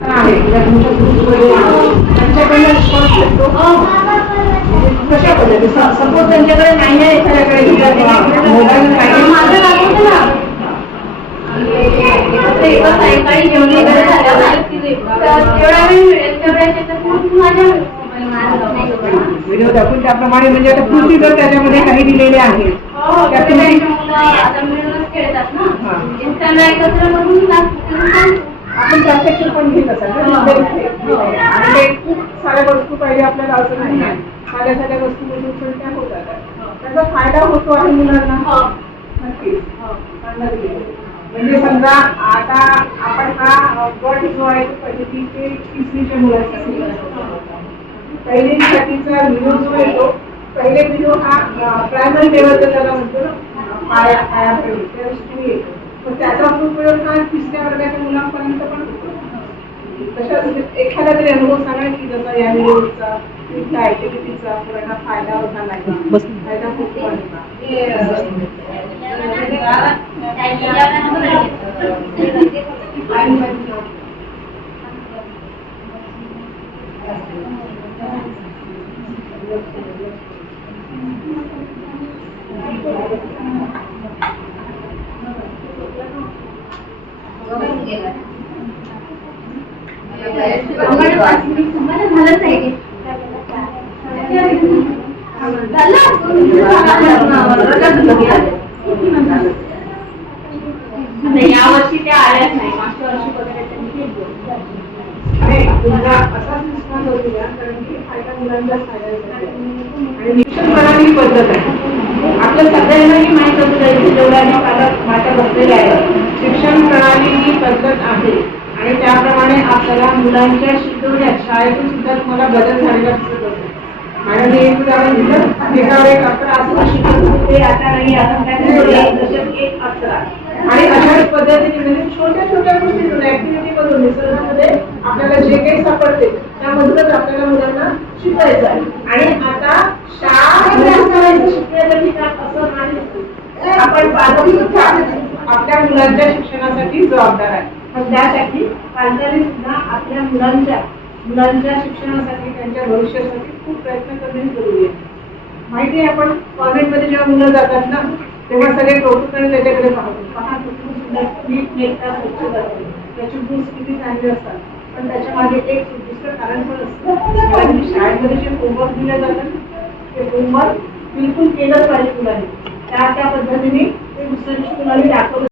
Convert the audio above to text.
कशा पद्धती सपोज त्यांच्याकडे नाही आहे एखाद्याकडे मोबाईल नाही सायंकाळी जेवण वगैरे झाल्यावर तेवढा वेळ मिळेल तेवढ्या व्हिडिओ दाखवून त्याप्रमाणे म्हणजे आता कृती तर त्याच्यामध्ये काही दिलेले आहेत खेळतात ना त्यांना एकत्र करून आपण प्रत्यक्ष पण घेत असाल आणि खूप साऱ्या वस्तू पाहिजे आपल्याला असं नाही साध्या साध्या वस्तूमधून पण त्या होतात त्याचा फायदा होतो आहे मुलांना नक्कीच म्हणजे समजा आता आपण हा गट जो आहे तो पहिली ते तिसरीच्या मुलांसाठी पहिली साठीचा व्हिडिओ जो येतो पहिले व्हिडिओ हा प्रायमरी लेवलचा त्याला म्हणतो ना पाया पडली येतो पण त्याचा उपयोग हा तिसऱ्या वर्गाच्या मुलांपर्यंत पण होतो तशाच एखादा तरी अनुभव सांगा की जसा या व्हिडिओचा त्या ऍक्टिव्हिटीचा पुराणा फायदा झाला फायदा होतो यावर्षी त्या आल्याच नाही मागच्या वर्षी वगैरे त्यांनी असाच निष्णात होती कारण की फायदा मुलांचा फायदा आणि शिक्षण प्रणाली पद्धत आहे आपल्या सगळ्यांनाही माहीत असतं जेवढ्या माझ्या बसलेल्या आहे शिक्षण प्रणाली ही पद्धत आहे आणि त्याप्रमाणे आपल्याला मुलांच्या शिकवण्यात शाळेतून सुद्धा तुम्हाला बदल झालेला दिसत होते आणि मी एक उदाहरण दिलं एकावर एक आपण असं शिकत होते आता नाही आपण काय आणि अशाच पद्धतीने म्हणजे छोट्या छोट्या गोष्टीतून ऍक्टिव्हिटी मधून निसर्गामध्ये आपल्याला जे काही सापडते त्यामधूनच आपल्याला मुलांना शिकायचं आहे आणि आता शाळा शिकण्यासाठी असं नाही आपण आपल्या मुलांच्या शिक्षणासाठी जबाबदार आहे मग त्यासाठी पालकांनी सुद्धा आपल्या मुलांच्या शिक्षणासाठी त्यांच्या भविष्यासाठी खूप प्रयत्न करणे जरुरी आहे माहिती आहे आपण कॉलेजमध्ये जेव्हा मुलं जातात ना तेव्हा सगळे कौतुकाने त्याच्याकडे पाहतो स्वच्छ करते त्याची बुक्स किती चांगली असतात पण त्याच्या मागे एक दुसरं कारण पण असतं कारण शाळेमध्ये जे होमवर्क दिले जातात ते होमवर्क बिलकुल केलंच पाहिजे मुलांनी त्या पद्धतीने ते दुसऱ्या दिवशी मुलांनी दाखवलं